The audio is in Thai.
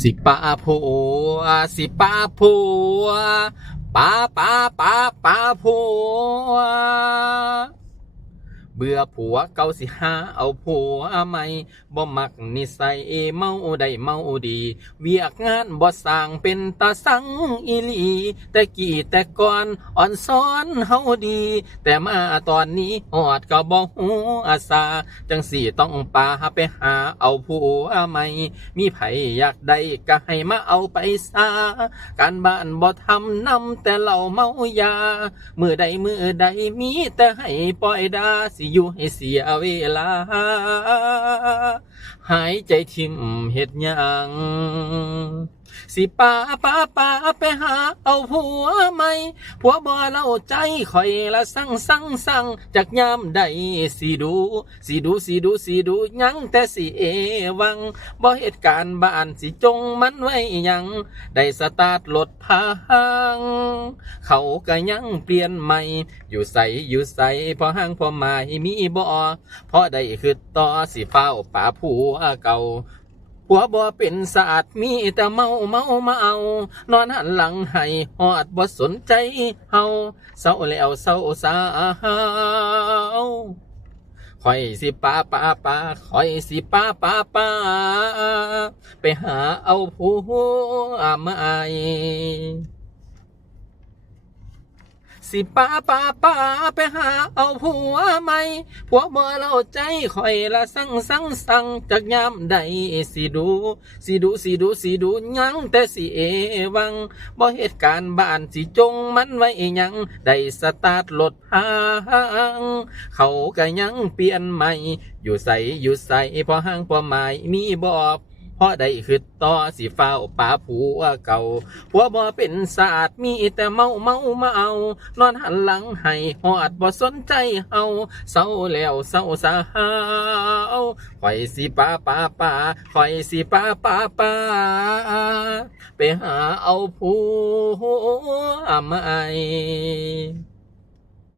สิป้าผัวสิป้าผัวป้าป้าป้าป้าผัวเบื่อผัวเก่าสิหาเอาผัวใหม่บ่มักนิสัยเมาได้เมาดีเวียกงานบ่สร้างเป็นตาสังอีหลีแต่กี่แต่ก่อนอ่อนซ้อนเฮาดีแต่มาตอนนี้ฮอดก็บ่ฮู้อาสาจังสี่ต้องปาไปหาเอาผัวใหม่มีไผอยากได้ก็ให้มาเอาไปซาการบ้านบ่ทำนำแต่เหล้าเมายามือใดมีแต่ให้ปล่อยดาสิอยู่ให้เสียเวลาหายใจทิ่มเฮ็ดหยังสิป้าไปหาเอาผัวใหม่ผัวบ่เล่าใจข่อยละสั่งจากยามใดสิดูยังแต่สิเอวังบ่เหตุการณ์บ้านสิจงมันไว้ยังได้สตาร์ทรถพังเขาก็ยังเปลี่ยนใหม่อยู่ใสพอห้างพอหมายมีบ่พอได้คือต่อสิเฝ้าป่าผัวเก่าผัวบ่เป็นศาสตร์มีแต่เมามาเอานอนหันหลังให้ฮอดบ่สนใจเฮาเศร้าแล้วเศร้าสาวข่อยสิป้าข่อยสิป้าไปหาเอาผัวใหม่สิป้าไปหาเอาผัวใหม่ผัวบ่เล่าใจข่อยละสั่งจากยามใดสิดูยังแต่สิเอวังบ่เหตุการณ์บ้านสิจงมันไว้ยังได้สตาร์ทรถพังเขาก็ยังเปลี่ยนใหม่อยู่ใสพอห้างพอหมายมีบ่พอได้คือต่อสิเฝ้าป่าผัวเก่าผัวบ่เป็นศาสตร์มีแต่เมามาเอานอนหันหลังให้ฮอดบ่สนใจเฮาเศร้าแล้วเศร้าสาวข่อยสิป้าข่อยสิป้าไปหาเอาผัวใหม่